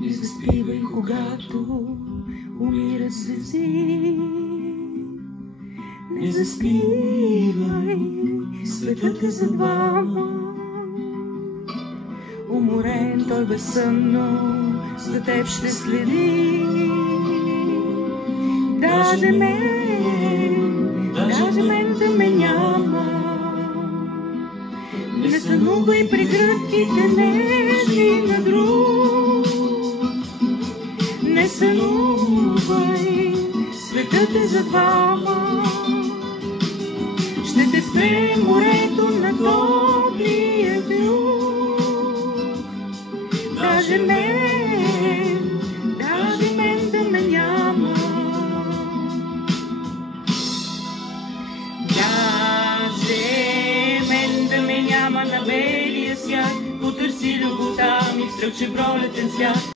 Не заспивай, когато умират звезди. Не заспивай, светът е за двама. Уморен той безсънно за теб ще следи. Даже мен да ме няма. Не сънувай при гръдките нежни на друг. Не сънувай, светът е за двама. Ще те спре морето на топлия юг. Даже мен